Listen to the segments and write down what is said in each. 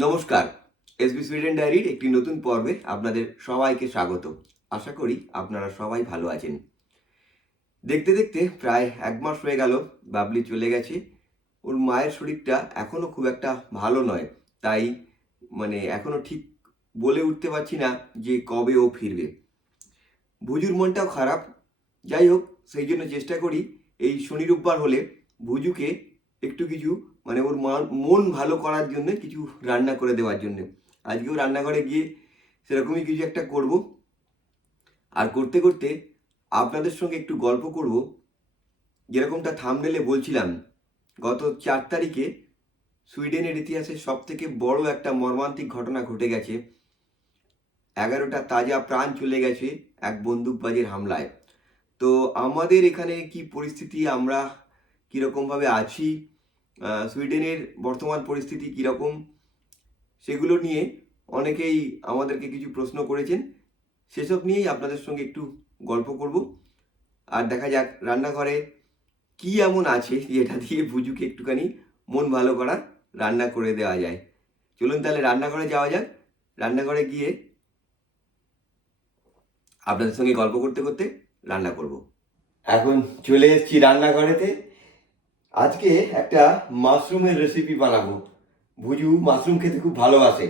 নমস্কার। SB Sweden ডায়েরির একটি নতুন পর্বে আপনাদের সবাইকে স্বাগত। আশা করি আপনারা সবাই ভালো আছেন। দেখতে দেখতে প্রায় এক মাস হয়ে গেল, বাবলি চলে গেছে। ওর মায়ের শরীরটা এখনও খুব একটা ভালো নয়। তাই মানে এখনও ঠিক বলে উঠতে পারছি না যে কবে ও ফিরবে। ভুজুর মনটাও খারাপ। যাই হোক, সেই জন্য চেষ্টা করি এই শনি রোববার হলে ভুজুকে একটু কিছু মানে ওর মন ভালো করার জন্য কিছু রান্না করে দেওয়ার জন্য। আজকেও রান্নাঘরে গিয়ে সেরকমই কিছু একটা করব। আর করতে করতে আপনাদের সঙ্গে একটু গল্প করব। যেরকমটা থামনেলে বলছিলাম, গত চার তারিখে সুইডেনের ইতিহাসে সব থেকে বড় একটা মর্মান্তিক ঘটনা ঘটে গেছে। এগারোটা তাজা প্রাণ চলে গেছে এক বন্দুকবাজের হামলায়। তো আমাদের এখানে কি পরিস্থিতি, আমরা কীরকমভাবে আছি সুইডেনের বর্তমান পরিস্থিতি কীরকম, সেগুলো নিয়ে অনেকেই আমাদেরকে কিছু প্রশ্ন করেছেন। সেসব নিয়েই আপনাদের সঙ্গে একটু গল্প করব। আর দেখা যাক রান্নাঘরে কি এমন আছে যেটা দিয়ে বুজুকে একটুখানি মন ভালো করা, রান্না করে দেওয়া যায়। চলুন তাহলে রান্নাঘরে যাওয়া যাক। রান্নাঘরে গিয়ে আপনাদের সঙ্গে গল্প করতে করতে রান্না করব। এখন চলে এসেছি রান্নাঘরেতে। আজকে একটা মাশরুমের রেসিপি বানাবো। ভুজু মাশরুম খেতে খুব ভালোবাসে।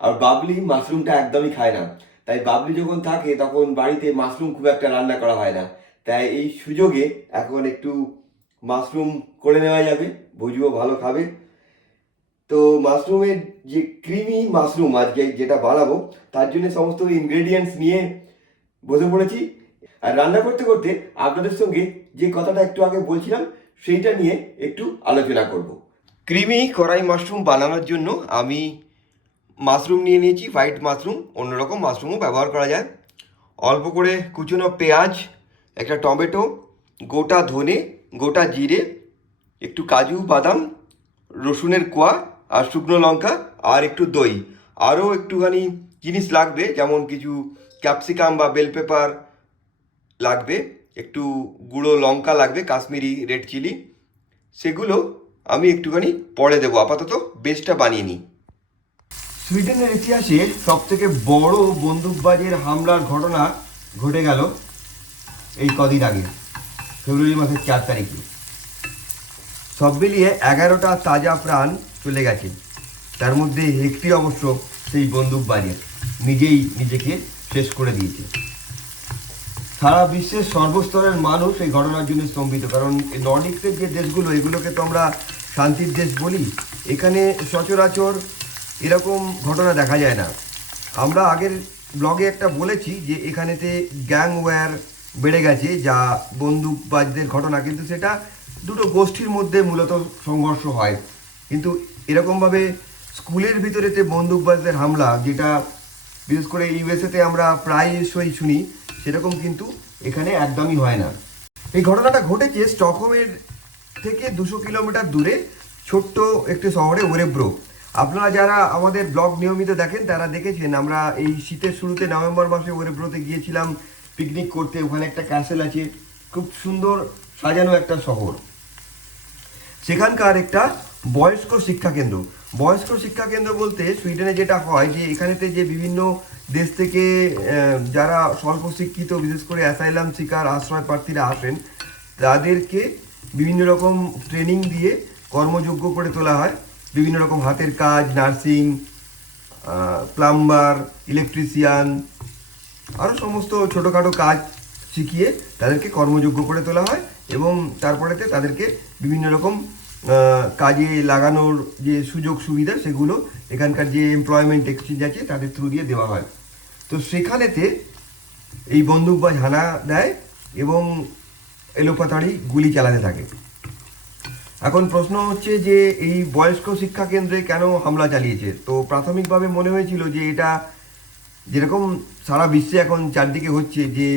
আর বাবলি মাশরুমটা একদমই খায় না। তাই বাবলি যখন থাকে, তখন বাড়িতে মাশরুম খুব একটা রান্না করা হয় না। তাই এই সুযোগে এখন একটু মাশরুম করে নেওয়া যাবে। ভুজুও ভালো খাবে। তো মাশরুমের যে ক্রিমি মাশরুম আজকে যেটা বানাবো, তার জন্য সমস্ত ইনগ্রেডিয়েন্টস নিয়ে বসে পড়েছি। আর রান্না করতে করতে আপনাদের সঙ্গে যে কথাটা একটু আগে বলছিলাম সেইটা নিয়ে একটু আলোচনা করব। ক্রিমি কড়াই মাশরুম বানানোর জন্য আমি মাশরুম নিয়ে নিয়েছি, হোয়াইট মাশরুম, অন্যরকম মাশরুমও ব্যবহার করা যায়। অল্প করে কুচনো পেঁয়াজ, একটা টমেটো, গোটা ধনে, গোটা জিরে, একটু কাজু, বাদাম, রসুনের কোয়া আর শুকনো লঙ্কা আর একটু দই। আরও একটুখানি জিনিস লাগবে, যেমন কিছু ক্যাপসিকাম বা বেল পেপার লাগবে। একটু গুঁড়ো লঙ্কা লাগবে, কাশ্মীরি রেড চিলি সেগুলো আমি একটুখানি পরে দেবো। আপাতত বেসটা বানিয়ে নিই। সুইডেনের ইতিহাসে সব থেকে বড় বন্দুকবাজের হামলার ঘটনা ঘটে গেল এই কদিন আগে, ফেব্রুয়ারি মাসের চার তারিখে। সব মিলিয়ে এগারোটা তাজা প্রাণ চলে গেছে। তার মধ্যে একটি অবশ্য সেই বন্দুকবাজের নিজেই নিজেকে শেষ করে দিয়েছে। সারা বিশ্বের সর্বস্তরের মানুষ এই ঘটনার জন্য স্তম্ভিত। কারণ নর্ডিক্সের যে দেশগুলো, এগুলোকে তো আমরা শান্তির দেশ বলি। এখানে সচরাচর এরকম ঘটনা দেখা যায় না। আমরা আগের ব্লগে একটা বলেছি যে এখানেতে গ্যাংওয়্যার বেড়ে গেছে, যা বন্দুকবাজদের ঘটনা। কিন্তু সেটা দুটো গোষ্ঠীর মধ্যে মূলত সংঘর্ষ হয়। কিন্তু এরকমভাবে স্কুলের ভিতরেতে বন্দুকবাজদের হামলা, যেটা বিশেষ করে ইউএসএতে আমরা প্রায়শই শুনি সেরকম কিন্তু এখানে একদমই হয় না। এই ঘটনাটা ঘটেছে স্টকহোমের থেকে দুশো কিলোমিটার দূরে, ছোট্ট একটি শহরে ওরেব্রো। আপনারা যারা আমাদের ব্লগ নিয়মিত দেখেন, তারা দেখেছেন আমরা এই শীতের শুরুতে নভেম্বর মাসে ওরেব্রোতে গিয়েছিলাম পিকনিক করতে। ওখানে একটা ক্যাসেল আছে, খুব সুন্দর সাজানো একটা শহর। সেখানকার একটা বয়স্ক শিক্ষা কেন্দ্র। বয়স্ক শিক্ষা কেন্দ্র বলতে সুইডেনে যেটা হয় যে এখানেতে যে বিভিন্ন দেশ থেকে যারা স্বল্প শিক্ষিত, বিশেষ করে অ্যাসাইলাম শিকার, আশ্রয় প্রার্থীরা আসেন, তাদেরকে বিভিন্ন রকম ট্রেনিং দিয়ে কর্মযোগ্য করে তোলা হয়। বিভিন্ন রকম হাতের কাজ, নার্সিং প্লাম্বার, ইলেকট্রিশিয়ান আরও সমস্ত ছোটোখাটো কাজ শিখিয়ে তাদেরকে কর্মযোগ্য করে তোলা হয় এবং তারপরেতে তাদেরকে বিভিন্ন রকম কাজে লাগানোর যে সুযোগ সুবিধা, সেগুলো এখানকার যে এমপ্লয়মেন্ট এক্সচেঞ্জ আছে, তাদের থ্রু দিয়ে দেওয়া হয়। তো সেখানেতে এই বন্দুকবাজ হানা দেয় এবং এলোপাতাড়ি গুলি চালাতে থাকে। এখন প্রশ্ন হচ্ছে যে, এই বয়স্ক শিক্ষা কেন্দ্রে কেন হামলা চালিয়েছে? তো প্রাথমিকভাবে মনে হয়েছিল যে, এটা যেরকম সারা বিশ্বে এখন চারদিকে হচ্ছে যে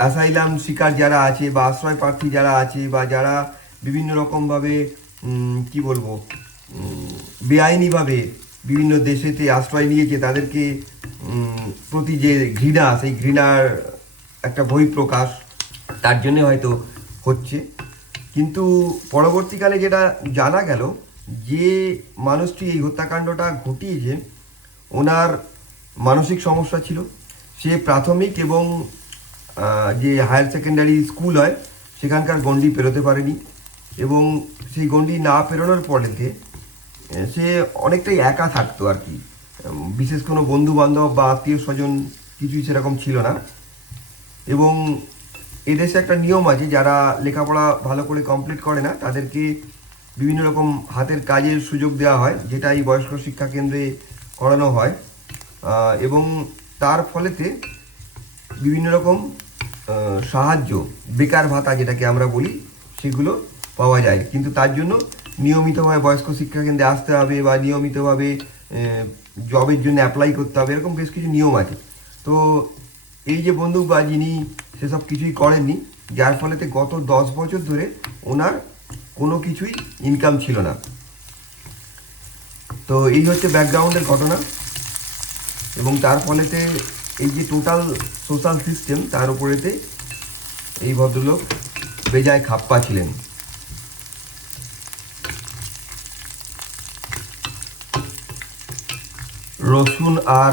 অ্যাসাইলাম শিকার যারা আছে বা আশ্রয় প্রার্থী যারা আছে বা যারা বিভিন্ন রকমভাবে কি বলব বেআইনিভাবে বিভিন্ন দেশেতে আশ্রয় নিয়েছে তাদেরকে প্রতি যে ঘৃণা, সেই ঘৃণার একটা বহিঃপ্রকাশ তার জন্য হয়তো হচ্ছে। কিন্তু পরবর্তীকালে যেটা জানা গেল, যে মানুষটি এই হত্যাকাণ্ডটা ঘটিয়েছে, ওনার মানসিক সমস্যা ছিল। সে প্রাথমিক এবং যে হায়ার সেকেন্ডারি স্কুল হয়, সেখানকার গণ্ডি পেরোতে পারেনি। এবং সেই গণ্ডি না পেরোনোর পরেতে সে অনেকটাই একা থাকতো আর কি। বিশেষ কোনো বন্ধু বান্ধব বা আত্মীয় স্বজন কিছুই সেরকম ছিল না। এবং এদেশে একটা নিয়ম আছে, যারা লেখাপড়া ভালো করে কমপ্লিট করে না, তাদেরকে বিভিন্ন রকম হাতের কাজের সুযোগ দেওয়া হয় যেটা এই বয়স্ক শিক্ষা কেন্দ্রে করানো হয়। এবং তার ফলেতে বিভিন্ন রকম সাহায্য, বেকার ভাতা যেটাকে আমরা বলি, সেগুলো পাওয়া যায়। কিন্তু তার জন্য নিয়মিতভাবে বয়স্ক শিক্ষা কেন্দ্রে আসতে হবে বা নিয়মিতভাবে জবের জন্য অ্যাপ্লাই করতে হবে, এরকম বেশ কিছু নিয়ম আছে। তো এই যে বন্ধু বা যিনি সেসব কিছুই করেননি, যার ফলেতে গত দশ বছর ধরে ওনার কোনো কিছুই ইনকাম ছিল না। তো এই হচ্ছে ব্যাকগ্রাউন্ডের ঘটনা। এবং তার ফলেতে এই যে টোটাল সোশ্যাল সিস্টেম তার উপরেতে এই ভদ্রলোক বেজায় খাপ্পা ছিলেন। রসুন আর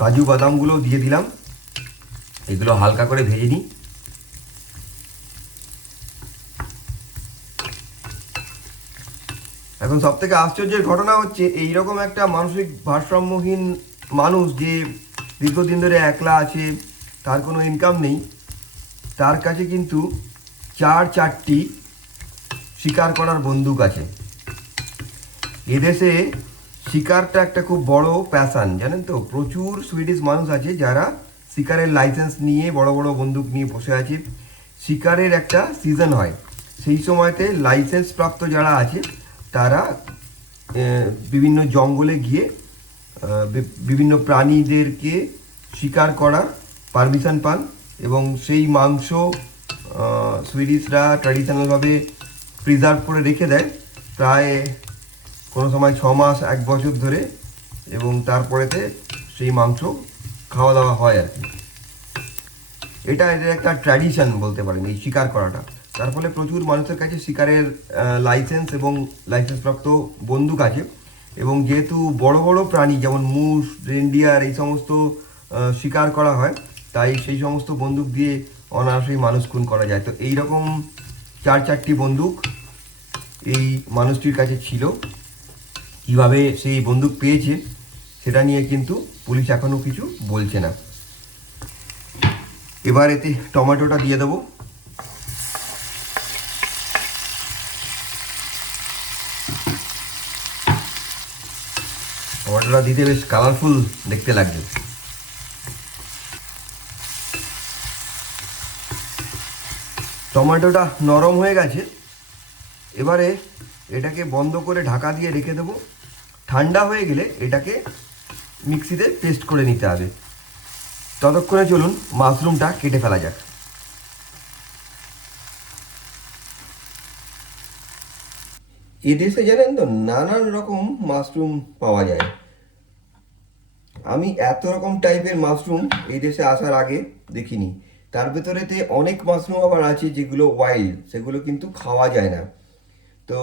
কাজু বাদামগুলো দিয়ে দিলাম। এগুলো হালকা করে ভেজে নিই। এখন সব থেকে আশ্চর্যের ঘটনা হচ্ছে, এইরকম একটা মানসিক ভারসাম্যহীন মানুষ যে দীর্ঘদিন ধরে একলা আছে, তার কোনো ইনকাম নেই, তার কাছে কিন্তু চার চারটি শিকার করার বন্দুক আছে। এদেশে শিকারটা একটা খুব বড় প্যাশান জানেন তো? প্রচুর সুইডিশ মানুষ আছে যারা শিকারের লাইসেন্স নিয়ে, বড় বড় বন্দুক নিয়ে বসে আছে। শিকারের একটা সিজন হয়। সেই সময়তে লাইসেন্স প্রাপ্ত যারা আছে, তারা বিভিন্ন জঙ্গলে গিয়ে বিভিন্ন প্রাণীদেরকে শিকার করার পারমিশন পান এবং সেই মাংস সুইডিশরা ট্র্যাডিশনালভাবে প্রিজার্ভ করে রেখে দেয়। প্রায় কোনো সময় ছ মাস, এক বছর ধরে এবং তারপরেতে সেই মাংস খাওয়া দাওয়া হয় আর কি। এটা এদের একটা ট্র্যাডিশন বলতে পারেন, এই শিকার করাটা। তার ফলে প্রচুর মানুষের কাছে শিকারের লাইসেন্স এবং লাইসেন্সপ্রাপ্ত বন্দুক আছে এবং যেহেতু বড় বড় প্রাণী যেমন মুস রেন্ডিয়ার এই সমস্ত শিকার করা হয়, তাই সেই সমস্ত বন্দুক দিয়ে অনায়াসেই মানুষ খুন করা যায়। তো এই রকম চার, চারটি বন্দুক এই মানুষটির কাছে ছিল। কীভাবে সেই বন্দুক পেয়েছে, সেটা নিয়ে কিন্তু পুলিশ এখনও কিছু বলছে না। এবার এতে টমেটোটা দিয়ে দেবো। টমেটোটা দিতে বেশ কালারফুল দেখতে লাগছে। টমেটোটা নরম হয়ে গেছে। এবারে এটাকে বন্ধ করে ঢাকা দিয়ে রেখে দেবো। ঠান্ডা হয়ে গেলে এটাকে মিক্সিতে পেস্ট করে নিতে হবে। ততক্ষণে চলুন মাশরুমটা কেটে ফেলা যাক। এদেশে জানেন তো নানান রকম মাশরুম পাওয়া যায়। আমি এত রকম টাইপের মাশরুম এই দেশে আসার আগে দেখিনি। তার ভেতরেতে অনেক মাশরুম আবার আছে যেগুলো ওয়াইল্ড সেগুলো কিন্তু খাওয়া যায় না। তো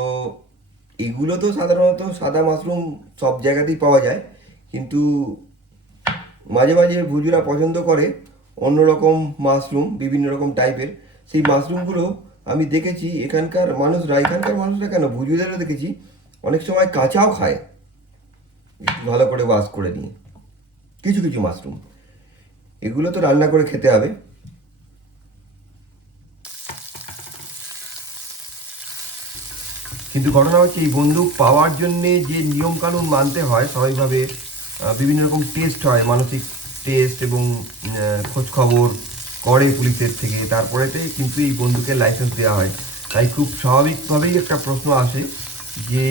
এগুলো তো সাধারণত সাদা মাশরুম সব জায়গাতেই পাওয়া যায়, কিন্তু মাঝে মাঝে ভুজুরা পছন্দ করে অন্যরকম মাশরুম, বিভিন্ন রকম টাইপের। সেই মাশরুমগুলো আমি দেখেছি, এখানকার মানুষরা এখানকার মানুষরা কেন? ভুজুদেরও দেখেছি, অনেক সময় কাঁচাও খায়, ভালো করে ওয়াশ করে নিয়ে। কিছু কিছু মাশরুম। এগুলো তো রান্না করে খেতে হবে। কিন্তু ঘটনা হচ্ছে এই বন্দুক পাওয়ার জন্যে যে নিয়মকানুন মানতে হয় স্বাভাবিকভাবে বিভিন্ন রকম টেস্ট হয় মানসিক টেস্ট এবং আহ, খোঁজ খবর করে পুলিশের থেকে। তারপরেতে কিন্তু এই বন্দুকের লাইসেন্স দেওয়া হয়। তাই খুব স্বাভাবিকভাবেই একটা প্রশ্ন আসে যে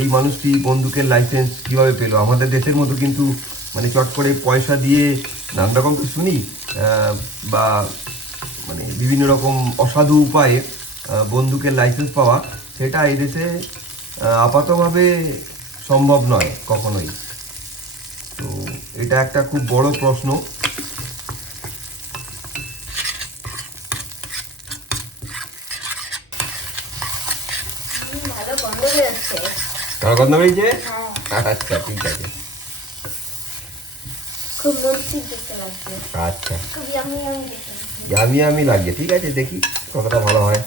এই মানুষটি বন্দুকের লাইসেন্স কীভাবে পেল? আমাদের দেশের মতো কিন্তু মানে চট করে পয়সা দিয়ে নানা রকম তো শুনি বা মানে বিভিন্ন রকম অসাধু উপায়ে বন্দুকের লাইসেন্স পাওয়া সেটা এই দেশে আপাতভাবে সম্ভব নয় কখনোই। তো এটা একটা খুব বড় প্রশ্ন। গন্ধ বেরিয়েছে হ্যাঁ। আচ্ছা ঠিক আছে। আচ্ছা। আমি আমি লাগছে ঠিক আছে দেখি কতটা ভালো হয়।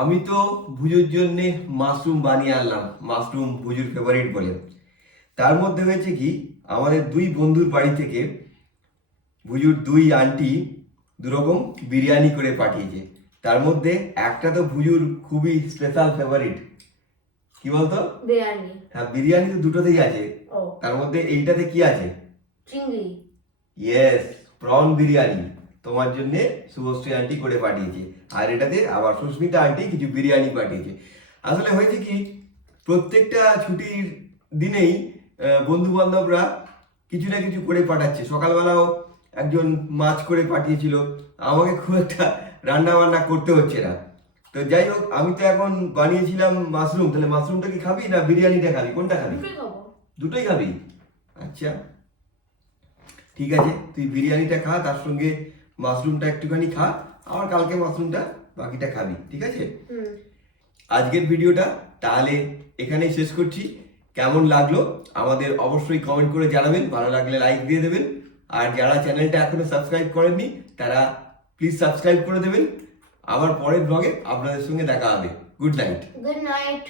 আমি তো ভুজুর জন্য মাশরুম বানিয়ে আনলাম মাশরুম ভুজুর ফেভারিট বলে। তার মধ্যে হয়েছে কি আমাদের দুই বন্ধুর বাড়ি থেকে ভুজুর দুই আন্টি দুরকম বিরিয়ানি করে পাঠিয়েছে। তার মধ্যে একটা তো ভুজুর খুবই স্পেশাল ফেভারিট কি বলতো? বিরিয়ানি। হ্যাঁ বিরিয়ানি তো দুটোতেই আছে। তার মধ্যে এইটাতে কি আছে? চিংড়ি। Yes prawn biryani. তোমার জন্য শুভশ্রী আন্টি করে পাঠিয়েছে। আর এটাতে আবার সুস্মিতা আন্টি কিছু বিরিয়ানি পাঠিয়েছে। আসলে হয়েছে কি প্রত্যেকটা ছুটির দিনেই বন্ধু বান্ধবরা কিছু না কিছু করে পাঠাচ্ছে। সকালবেলাও একজন মাছ করে পাঠিয়েছিল। আমাকে খুব একটা রান্না বান্না করতে হচ্ছে না। তো যাই হোক আমি তো এখন বানিয়েছিলাম মাশরুম তাহলে মাশরুমটা কি খাবি না বিরিয়ানিটা খাবি? কোনটা খাবি? দুটোই দুটোই খাবি? আচ্ছা। ঠিক আছে তুই বিরিয়ানিটা খা তার সঙ্গে মাশরুমটা একটুখানি খা আর কালকে মাশরুমটা বাকিটা খাবি ঠিক আছে? আজকের ভিডিওটা তাহলে এখানেই শেষ করছি। কেমন লাগল আমাদের অবশ্যই কমেন্ট করে জানাবেন ভালো লাগলে লাইক দিয়ে দেবেন। আর যারা চ্যানেলটা এখনও সাবস্ক্রাইব করেননি তারা প্লিজ সাবস্ক্রাইব করে দেবেন। আবার পরের ব্লগে আপনাদের সঙ্গে দেখা হবে। Good night good night